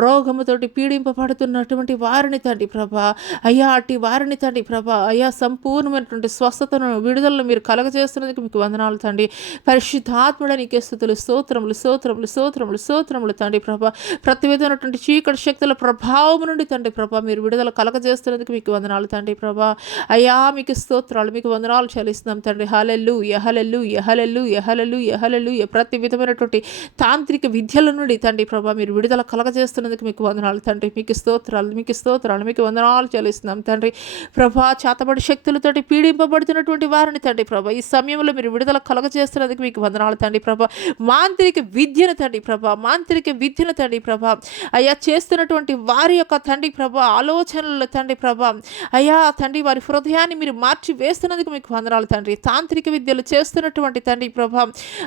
రోగముతోటి పీడింపబడుతున్నటువంటి వారిని తండ్రి ప్రభా అయ్యా అట్టి వారిని తండ్రి ప్రభా అయ్యా సంపూర్ణమైనటువంటి స్వస్థతను, విడుదలను మీరు కలగజేస్తున్నందుకు మీకు వందనాలు తండ్రి. పరిశుద్ధాత్ముడ నీకే స్తుతులు, స్తోత్రములు స్తోత్రములు స్తోత్రములు స్తోత్రములు తండ్రి ప్రభా. ప్రతి విధమైనటువంటి చీకటి శక్తుల ప్రభావం నుండి తండ్రి ప్రభా మీరు విడుదల కలగజేస్తున్నందుకు మీకు వందనాలు తండ్రి ప్రభా అయ్యా. మీకు స్తోత్రాలు, మీకు వందనాలు చెల్లిస్తున్నాం తండ్రి. హల్లెలూయా హల్లెలూయా హల్లెలూయా హల్లెలూయా హల్లెలూయా. ప్రతి విధమైనటువంటి తాంత్రిక విద్యల నుండి తండ్రి ప్రభా మీరు విడుదల కలగజేస్తున్నందుకు మీకు వందనాలు తండ్రి. మీకు స్తోత్రాలు, మీకు స్తోత్రాలు, మీకు వందనాలు చెల్లిస్తున్నాం తండ్రి ప్రభా. చేతబడి శక్తులతోటి పీడింపబడుతున్నటువంటి వారిని తండ్రి ప్రభా ఈ సమయంలో మీరు విడుదల కలగజేస్తున్నందుకు మీకు వందనాలు తండ్రి ప్రభా. మాంత్రిక విద్యను తండ్రి ప్రభా, మాంత్రిక విద్యను తండ్రి ప్రభా అయ్యా చేస్తున్నటువంటి వారి యొక్క తండ్రి ప్రభా ఆలోచనలు తండ్రి ప్రభా అయ్యా తండ్రి వారి హృదయాన్ని మీరు మార్చి వేస్తున్నందుకు మీకు వందనాలు తండ్రి. తాంత్రిక విద్యలు చేస్తున్నటువంటి తండ్రి ప్రభా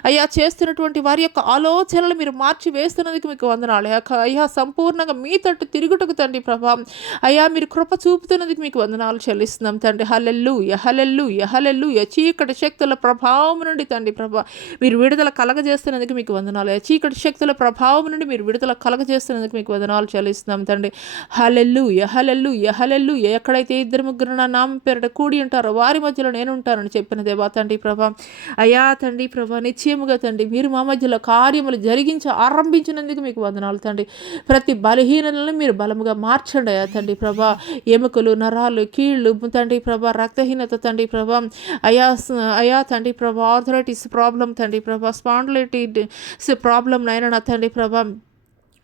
అయ్యా చేస్తున్నటువంటి వారి యొక్క ఆలోచనలు మీరు మార్చి వేస్తున్నందుకు మీకు వందనాలు అయ్యా. సంపూర్ణంగా మీ తట్టు తిరుగుటకు తండ్రి ప్రభా అయ్యా మీరు కృప చూపుతున్నందుకు మీకు వందనాలు చెల్లిస్తున్నాం తండ్రి. హల్లెలూయా హల్లెలూయా హల్లెలూయా. చీకటి శక్తుల ప్రభావం నుండి తండ్రి ప్రభా మీరు విడుదల కలగజేస్తున్నందుకు మీకు వందనాలు తండ్రి. చీకటి శక్తుల ప్రభావం నుండి మీరు విడుదల కలగజేస్తున్నందుకు మీకు వందనాలు చెల్లిస్తున్నాం తండ్రి. హల్లెలూయా హల్లెలూయా హల్లెలూయా. ఎక్కడైతే ఇద్దరు ముగ్గురు నా నామం పేరిట కూడి ఉంటారో వారి మధ్యలో నేను ఉంటానని చెప్పిన దేవా తండ్రి ప్రభా. అయా తండ్రి ప్రభా, నిశ్చయముగా తండ్రి మీరు మా మధ్యలో కార్యములు జరిగించి ఆరంభించినందుకు మీకు వందనాలు తండ్రి. ప్రతి బలహీనలను మీరు బలముగా మార్చండి అయా తండ్రి ప్రభా. ఎముకలు, నరాలు, కీళ్ళు తండ్రి ప్రభా, రక్తహీనత తండ్రి ప్రభా, అయా తండ్రి ప్రభా, ఆర్థరైటిస్ ప్రాబ్లం తండ్రి ప్రభా, స్పాండిలైటిస్ ప్రాబ్లం నైనా నా తండ్రి ప్రభా.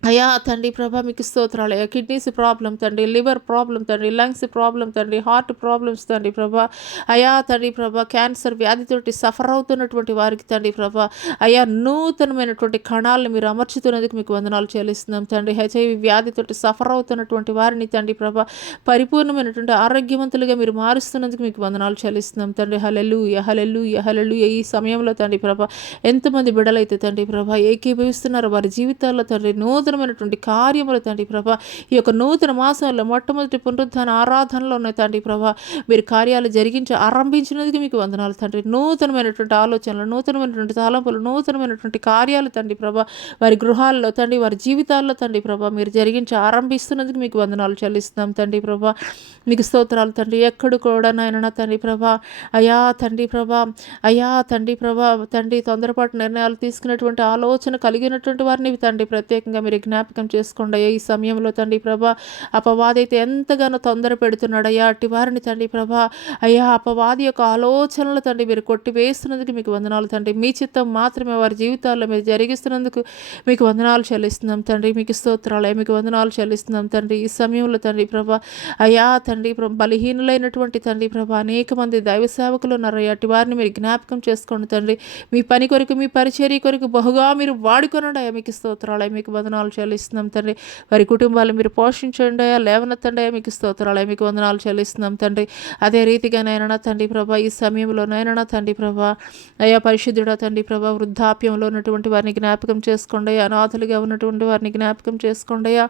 అయా తండ్రి ప్రభా మీకు స్తోత్రాలు. అయ్యా కిడ్నీస్ ప్రాబ్లం తండ్రి, లివర్ ప్రాబ్లం తండ్రి, లంగ్స్ ప్రాబ్లం తండ్రి, హార్ట్ ప్రాబ్లమ్స్ తండ్రి ప్రభా. అయా తండ్రి ప్రభా, క్యాన్సర్ వ్యాధితోటి సఫర్ అవుతున్నటువంటి వారికి తండ్రి ప్రభా అయా నూతనమైనటువంటి కణాలను మీరు అమర్చుతున్నందుకు మీకు వందనాలు చెల్లిస్తున్నాం తండ్రి. హెచ్ఐవి వ్యాధితోటి సఫర్ అవుతున్నటువంటి వారిని తండ్రి ప్రభా పరిపూర్ణమైనటువంటి ఆరోగ్యవంతులుగా మీరు మారుస్తున్నందుకు మీకు వందనాలు చెల్లిస్తున్నాం తండ్రి. హల్లెలూయా హల్లెలూయా హల్లెలూయా. ఈ సమయంలో తండ్రి ప్రభా ఎంతమంది బిడ్డలైతే తండ్రి ప్రభా ఏకీభవిస్తున్నారో వారి జీవితాల్లో తండ్రి నూతనమైనటువంటి కార్యములు తండ్రి ప్రభా ఈ యొక్క నూతన మాసంలో మొట్టమొదటి పునరుద్ధాన ఆరాధనలో ఉన్న తండ్రి ప్రభా మీరు కార్యాలు జరిగించి ఆరంభించినందుకు మీకు వందనాలు తండ్రి. నూతనమైనటువంటి ఆలోచనలు, నూతనమైనటువంటి తలంపులు, నూతనమైనటువంటి కార్యాలు తండ్రి ప్రభా వారి గృహాల్లో తండ్రి, వారి జీవితాల్లో తండ్రి ప్రభా మీరు జరిగించి ఆరంభిస్తున్నందుకు మీకు వందనాలు చెల్లిస్తున్నాం తండ్రి ప్రభా. మీకు స్తోత్రాలు తండ్రి. ఎక్కడ కూడా నాయన తండ్రి ప్రభా అయా తండ్రి ప్రభా, అయా తండ్రి ప్రభా తండ్రి తొందరపాటు నిర్ణయాలు తీసుకున్నటువంటి ఆలోచన కలిగినటువంటి వారిని తండ్రి ప్రత్యేకంగా మీరు జ్ఞాపకం చేసుకోండి అయ్యా. ఈ సమయంలో తండ్రి ప్రభా అపవాదైతే ఎంతగానో తొందర పెడుతున్నాడయ్యా అట్టి వారిని తండ్రి ప్రభా అయ్యా అపవాది యొక్క ఆలోచనలు తండ్రి మీరు కొట్టివేస్తున్నందుకు మీకు వందనాలు తండ్రి. మీ చిత్తం మాత్రమే వారి జీవితాల్లో మీరు జరిగిస్తున్నందుకు మీకు వందనాలు చెల్లిస్తున్నాం తండ్రి. మీకు స్తోత్రాలు, మీకు వందనాలు చెల్లిస్తున్నాం తండ్రి. ఈ సమయంలో తండ్రి ప్రభా అయా తండ్రి బలహీనులైనటువంటి తండ్రి ప్రభా అనేక మంది దైవ సేవకులు ఉన్నారయ్యా అట్టి వారిని మీరు జ్ఞాపకం చేసుకోండి తండ్రి. మీ పని కొరకు, మీ పరిచర్య కొరకు బహుగా మీరు వాడుకొనండి అయ్యా. మీకు స్తోత్రాలు, మీకు వందనాలు చెల్లిస్తున్నాం తండ్రి. వారి కుటుంబాలు మీరు పోషించండి అయ్యా, లేవనెత్తండి అయ్యా. మీకు స్తోత్రాలు, మీకు వందనాలు చెల్లిస్తున్నాం తండ్రి. అదే రీతిగా నైనా తండ్రి ప్రభా ఈ సమయంలో నైనా తండ్రి ప్రభా అయ్యా పరిశుద్ధుడా తండ్రి ప్రభా వృద్ధాప్యంలో ఉన్నటువంటి వారిని జ్ఞాపకం చేసుకోండి అయ్యా. అనాథలుగా ఉన్నటువంటి వారిని జ్ఞాపకం చేసుకోండి అయ్యా.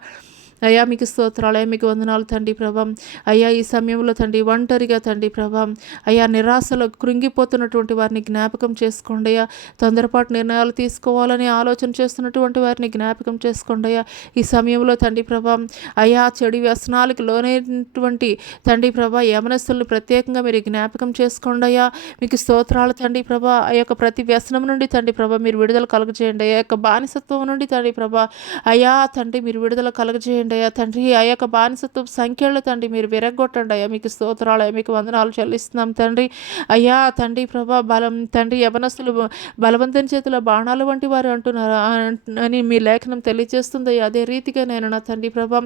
అయ్యా మీకు స్తోత్రాలు, మీకు వందనాలు తండ్రి ప్రభా. అయ్యా ఈ సమయంలో తండ్రి ఒంటరిగా తండ్రి ప్రభా అయ్యా నిరాశలో కృంగిపోతున్నటువంటి వారిని జ్ఞాపకం చేసుకోండి అయ్యా. తొందరపాటు నిర్ణయాలు తీసుకోవాలని ఆలోచన చేస్తున్నటువంటి వారిని జ్ఞాపకం చేసుకోండి అయ్యా. ఈ సమయంలో తండ్రి ప్రభా అయ్యా చెడు వ్యసనాలకు లోనైనటువంటి తండ్రి ప్రభా యవనస్తులను ప్రత్యేకంగా మీరు జ్ఞాపకం చేసుకోండి అయ్యా. మీకు స్తోత్రాలు తండ్రి ప్రభా. ఆ యొక్క ప్రతి వ్యసనం నుండి తండ్రి ప్రభా మీరు విడుదల కలగజేయండి అయ్యా. యొక్క బానిసత్వం నుండి తండ్రి ప్రభా అయ్యా తండ్రి మీరు విడుదల కలగజేయండి అయ్యా తండ్రి. ఆ యొక్క బానిసత్వం సంఖ్యలో తండ్రి మీరు విరగొట్టండి అయ్యా. మీకు స్తోత్రాలు, మీకు వందనాలు చెల్లిస్తున్నాం తండ్రి. అయ్యా తండ్రి ప్రభా బలం తండ్రి యవనస్తులు బలవంతం చేతిలో బాణాలు వంటి వారు అంటున్నారు అని మీ లేఖనం తెలియజేస్తుంది అయ్యా. అదే రీతిగా నేను నా తండ్రి ప్రభా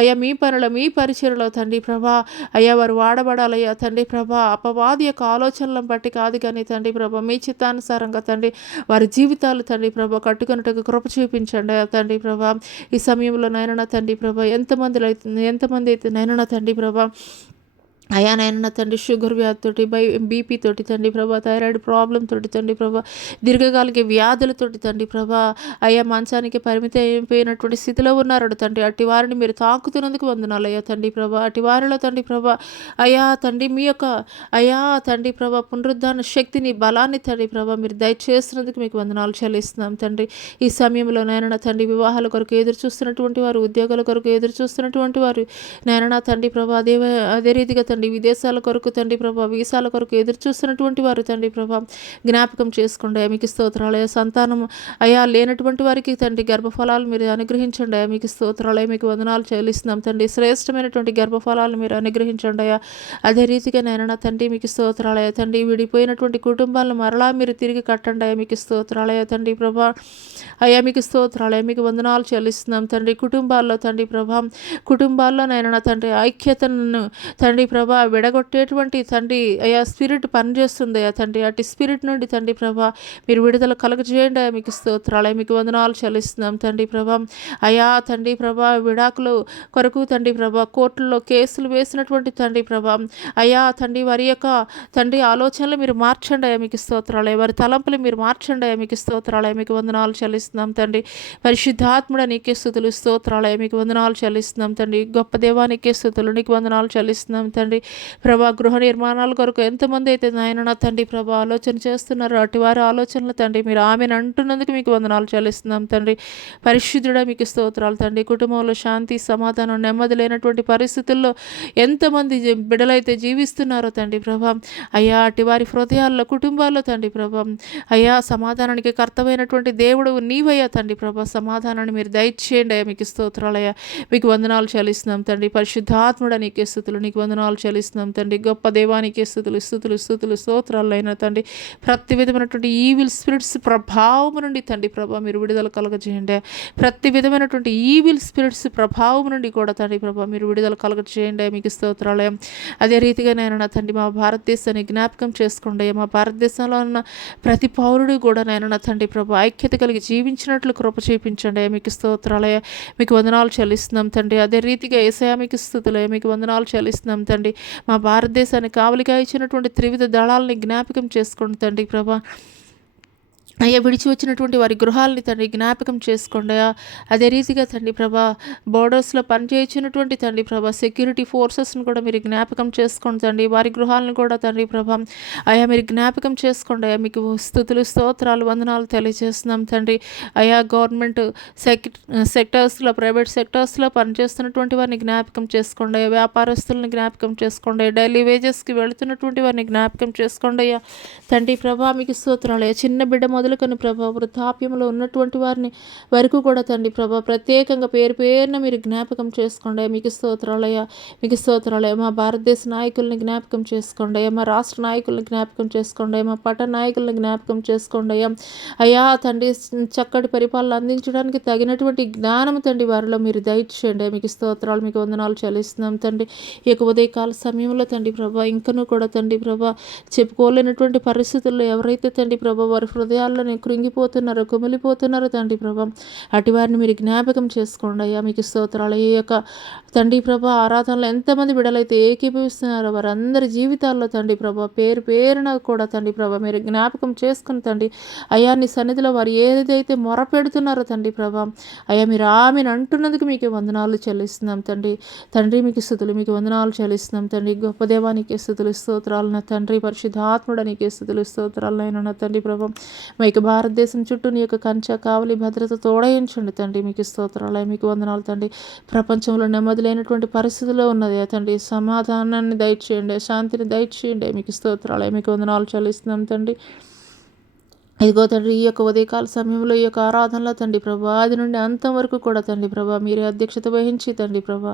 అయ్యా మీ పనుల మీ పరిచయలో తండ్రి ప్రభా అయ్యా వారు వాడబడాలయ్యా తండ్రి ప్రభా. అపవాది యొక్క ఆలోచనలను బట్టి కాదు కానీ తండ్రి ప్రభా మీ చిత్తానుసారంగా తండ్రి వారి జీవితాలు తండ్రి ప్రభా కట్టుకున్నట్టుగా కృప చూపించండి అయ్యా తండ్రి ప్రభా. ఈ సమయంలో నాయన తండ్రి ప్రభా ఎంతమంది అయితే నైనా తండ్రి ప్రభా అయా నాయన తండ్రి షుగర్ వ్యాధితోటి బీపీ తోటి తండ్రి ప్రభా థైరాయిడ్ ప్రాబ్లం తోటి తండ్రి ప్రభా దీర్ఘకాలిక వ్యాధులతోటి తండ్రి ప్రభా అయా మంచానికి పరిమితి అయిపోయినటువంటి స్థితిలో ఉన్నాడు తండ్రి. అట్టి వారిని మీరు తాకుతున్నందుకు వందనాలు అయ్యా తండ్రి ప్రభా. అట్టి వారిలో తండ్రి ప్రభా అయా తండ్రి మీ యొక్క అయా తండ్రి ప్రభా పునరుద్ధాన శక్తిని బలాన్ని తండ్రి ప్రభా మీరు దయచేస్తున్నందుకు మీకు వందనాలు చెల్లిస్తున్నాం తండ్రి. ఈ సమయంలో నాయన తండ్రి వివాహాల కొరకు ఎదురు చూస్తున్నటువంటి వారు, ఉద్యోగాల కొరకు ఎదురు చూస్తున్నటువంటి వారు నాయన తండ్రి ప్రభా అదే రీతిగా తండ్రి విదేశాల కొరకు తండ్రి ప్రభా వీసాల కొరకు ఎదురు చూస్తున్నటువంటి వారు తండ్రి ప్రభా జ్ఞాపకం చేసుకోండి అయ్యా. మీకు స్తోత్రాలు. సంతానం అయ్యా లేనటువంటి వారికి తండ్రి గర్భఫలాలు మీరు అనుగ్రహించండి అయ్యా. మీకు స్తోత్రాలు, మీకు వందనాలు చెల్లిస్తున్నాం తండ్రి. శ్రేష్టమైనటువంటి గర్భఫలాలు మీరు అనుగ్రహించండి అయ్యా. అదే రీతిగా నాయన తండ్రి మీకు స్తోత్రాలు అయ్యా తండ్రి. విడిపోయినటువంటి కుటుంబాలను మరలా మీరు తిరిగి కట్టండి అయ్యా. మీకు స్తోత్రాలు అయ్యా తండ్రి ప్రభా అయ్యా. మీకు స్తోత్రాలు అయ్యా, మీకు వందనాలు చెల్లిస్తున్నాం తండ్రి. కుటుంబాల్లో తండ్రి ప్రభా కుటుంబాల్లో నాయన తండ్రి ఐక్యతను తండ్రి ప్రభా విడగొట్టేటువంటి తండ్రి అయ్యా స్పిరిట్ పనిచేస్తుంది అయ్యా తండ్రి. అటు స్పిరిట్ నుండి తండ్రి ప్రభా మీరు విడుదల కలగజేయండి అయ్యా. మీకు స్తోత్రాలు, మీకు వందనాలు చెల్లిస్తున్నాం తండ్రి ప్రభా అయ్యా తండ్రి ప్రభా విడాకులు కొరకు తండ్రి ప్రభా కోర్టుల్లో కేసులు వేసినటువంటి తండ్రి ప్రభా అయ్యా తండ్రి వారి యొక్క తండ్రి ఆలోచనలు మీరు మార్చండి అయ్యా. మీకు స్తోత్రాలు, వారి తలంపులు మీరు మార్చండి అయ్యా. మీకు స్తోత్రాలు, మీకు వందనాలు చెల్లిస్తున్నాం తండ్రి. పరిశుద్ధాత్ముడ నీకే స్తుతులు స్తోత్రాలు, మీకు వందనాలు చెల్లిస్తున్నాం తండ్రి. గొప్ప దేవానికే స్తుతులు, నీకు వందనాలు చెల్లిస్తున్నాం తండ్రి. తండ్రి ప్రభా, గృహ నిర్మాణాల కొరకు ఎంతమంది అయితే నాయన నా తండ్రి ప్రభా ఆలోచన చేస్తున్నారు, అటు వారి ఆలోచనలు తండ్రి మీరు ఆమెను అంటున్నందుకు మీకు వందనాలు చెల్లిస్తున్నాం తండ్రి. పరిశుద్ధుడా మీకు స్తోత్రాలు తండ్రి. కుటుంబంలో శాంతి సమాధానం నెమ్మది లేనటువంటి పరిస్థితుల్లో ఎంతమంది బిడ్డలైతే జీవిస్తున్నారో తండ్రి ప్రభా, అయ్యా అటు వారి హృదయాల్లో కుటుంబాల్లో తండ్రి ప్రభా, అయ్యా సమాధానానికి కర్తమైనటువంటి దేవుడు నీవయ్యా తండ్రి ప్రభా, సమాధానాన్ని మీరు దయచేయండి అయ్యా. మీకు స్తోత్రాలయ్యా, మీకు వందనాలు చెల్లిస్తున్నాం తండ్రి. పరిశుద్ధాత్ముడ నీకే స్తుతులు, నీకు వందనాలు చెల్లిస్తున్నాం తండ్రి. గొప్ప దేవానికి స్తుతులు స్తుతులు స్తుతులు స్తోత్రాలైన తండ్రి. ప్రతి విధమైనటువంటి ఈవిల్ స్పిరిట్స్ ప్రభావం నుండి తండ్రి ప్రభా మీరు విడుదల కలగజేయండి. ప్రతి విధమైనటువంటి ఈవిల్ స్పిరిట్స్ ప్రభావం నుండి కూడా తండ్రి ప్రభా మీరు విడుదల కలగజేయండి. మీకు స్తోత్రాలయం. అదే రీతిగా నేను నా తండ్రి మా భారతదేశాన్ని జ్ఞాపకం చేసుకోండి. మా భారతదేశంలో ఉన్న ప్రతి పౌరుడు కూడా నేను నా తండ్రి ప్రభా ఐక్యత కలిగి జీవించినట్లు కృప చూపించండి. మీకు స్తోత్రాలయ, మీకు వందనాలు చెల్లిస్తున్నాం తండ్రి. అదే రీతిగా యేసయ్యా మీకు స్తుతులయ, మీకు వందనాలు చెల్లిస్తున్నాం తండ్రి. మా భారతదేశాన్ని కావలిగా ఇచ్చినటువంటి త్రివిధ దళాలని జ్ఞాపకం చేసుకోండి తండ్రి ప్రభా. అయ్యా విడిచి వచ్చినటువంటి వారి గృహాలని తండ్రి జ్ఞాపకం చేసుకోండి. అదే రీతిగా తండ్రి ప్రభా బోర్డర్స్లో పనిచేయించినటువంటి తండ్రి ప్రభా సెక్యూరిటీ ఫోర్సెస్ని కూడా మీరు జ్ఞాపకం చేసుకోండి తండ్రి. వారి గృహాలను కూడా తండ్రి ప్రభా అయ్యా మీరు జ్ఞాపకం చేసుకోండి. అయ్యా మీకు స్తుతులు స్తోత్రాలు వందనాలు తెలియజేస్తున్నాం తండ్రి. అయ్యా గవర్నమెంట్ సెక్టర్స్లో ప్రైవేట్ సెక్టర్స్లో పనిచేస్తున్నటువంటి వారిని జ్ఞాపకం చేసుకోండి. అయ్యా వ్యాపారస్తులను జ్ఞాపకం చేసుకోండి. డైలీ వేజెస్కి వెళుతున్నటువంటి వారిని జ్ఞాపకం చేసుకోండి. అయ్యా తండ్రి ప్రభా మీకు స్తోత్రాలు. అయ్యా చిన్న బిడ్డ మొదలుకొని ప్రభా వృద్ధాప్యంలో ఉన్నటువంటి వారిని వరకు కూడా తండ్రి ప్రభా ప్రత్యేకంగా పేరు పేరున మీరు జ్ఞాపకం చేసుకోండి. మీకు స్తోత్రాలయ్యా, మీకు స్తోత్రాలయ్యా. మా భారతదేశ నాయకుల్ని జ్ఞాపకం చేసుకోండి. మా రాష్ట్ర నాయకుల్ని జ్ఞాపకం చేసుకోండి. మా పట్టణ నాయకుల్ని జ్ఞాపకం చేసుకోండి. అయ్యా తండ్రి చక్కటి పరిపాలన అందించడానికి తగినటువంటి జ్ఞానం తండ్రి వారిలో మీరు దయచేయండి. మీకు స్తోత్రాలు, మీకు వందనాలు చెల్లిస్తున్నాం తండ్రి. ఈ యొక్క ఉదయకాల సమయంలో తండ్రి ప్రభా ఇంకనూ కూడా తండ్రి ప్రభా చెప్పుకోలేనటువంటి పరిస్థితుల్లో ఎవరైతే తండ్రి ప్రభా వారి హృదయాల్లోనే కృంగిపోతున్నారో కుమిలిపోతున్నారో తండ్రి ప్రభా అటు వారిని మీరు జ్ఞాపకం చేసుకోండి. అయ్యా మీకు స్తోత్రాలు. ఈ యొక్క తండ్రి ప్రభా ఆరాధనలో ఎంతమంది బిడ్డలైతే ఏకీభవిస్తున్నారో వారందరి జీవితాల్లో తండ్రి ప్రభా పేరు పేరున కూడా తండ్రి ప్రభా మీరు జ్ఞాపకం చేసుకుని తండ్రి అయ్యా నీ సన్నిధిలో వారు ఏదైతే మొరపెడుతున్నారో తండ్రి ప్రభా అయ్యా మీరు ఆమెను అంటున్నందుకు మీకు వందనాలు చెల్లిస్తున్నాం తండ్రి. తండ్రి మీకు స్తుతులు, మీకు వందనాలు చెల్లిస్తున్నాం తండ్రి. గొప్ప దేవానికి స్తుతులు స్తోత్రాలు నా తండ్రి. పరిశుద్ధాత్ముడానికి స్తుతులు స్తోత్రాలు అయినా నా తండ్రి ప్రభా మా యొక్క భారతదేశం చుట్టూ నీ యొక్క కంచె కావలి భద్రత తోడయించండి తండ్రి. మీకు స్తోత్రాలు, మీకు వందనాలు తండ్రి. ప్రపంచంలో నెమ్మది లేనటువంటి పరిస్థితిలో ఉన్నది తండ్రి. సమాధానాన్ని దయచేయండి, శాంతిని దయచేయండి. మీకు స్తోత్రాలు, మీకు వందనాలు చెల్లిస్తున్నాం తండ్రి. ఇదిగో తండ్రి ఈ యొక్క ఉదయకాల సమయంలో ఈ యొక్క ఆరాధనలో తండ్రి ప్రభా ఆది నుండి అంతం వరకు కూడా తండ్రి ప్రభా మీరే అధ్యక్షత వహించి తండ్రి ప్రభా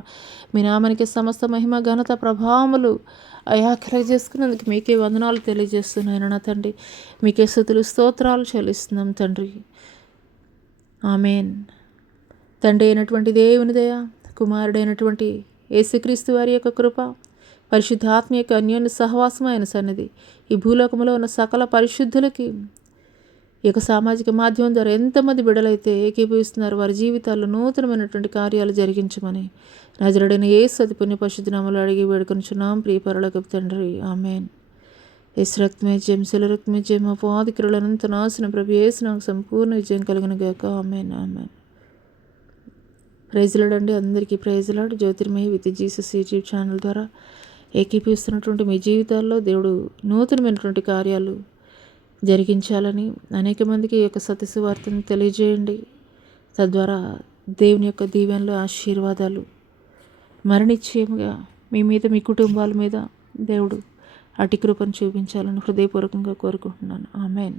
మీ నామానికి సమస్త మహిమ ఘనత ప్రభావములు అయా కలగజేసుకున్నందుకు మీకే వందనాలు తెలియజేస్తున్నాను నా తండ్రి. మీకే స్తుతులు స్తోత్రాలు చెల్లిస్తున్నాం తండ్రి. ఆమెన్. తండ్రి అయినటువంటి దేవుని దయ, కుమారుడైనటువంటి యేసుక్రీస్తు వారి యొక్క కృప, పరిశుద్ధాత్మ యొక్క అన్యోన్య సహవాసం అయిన సన్నిధి ఈ భూలోకంలో ఉన్న సకల పరిశుద్ధులకి ఈ యొక్క సామాజిక మాధ్యమం ద్వారా ఎంతమంది బిడ్డలైతే ఏకీభవిస్తున్నారు వారి జీవితాల్లో నూతనమైనటువంటి కార్యాలు జరిగించమని నజరుడైన యేసు అతి పుణ్య పరిశుద్ధ నామములో అడిగి వేడుకొనుచున్నాం ప్రియ పరలోకపు తండ్రి. ఆమెన్. యేసు రక్తమే జయం, శిల రక్తమే జయం, అపవాది క్రియలనంత నాశనం ప్రభు యేసు నాకు సంపూర్ణ విజయం కలుగును గాక. ఆమెన్. ఆమెన్. ప్రైజ్ లార్డ్ అండి. అందరికీ praise lord. Jyothirmayi with Jesus YouTube channel ద్వారా ఏకీపిస్తున్నటువంటి మీ జీవితాల్లో దేవుడు నూతనమైనటువంటి కార్యాలు జరిగించాలని అనేక మందికి ఈ యొక్క సత్య సువార్తను తెలియజేయండి. తద్వారా దేవుని యొక్క దీవెనలు ఆశీర్వాదాలు మరణిశ్చయముగా మీ మీద మీ కుటుంబాల మీద దేవుడు అటు కృపను చూపించాలని హృదయపూర్వకంగా కోరుకుంటున్నాను. ఆమెన్.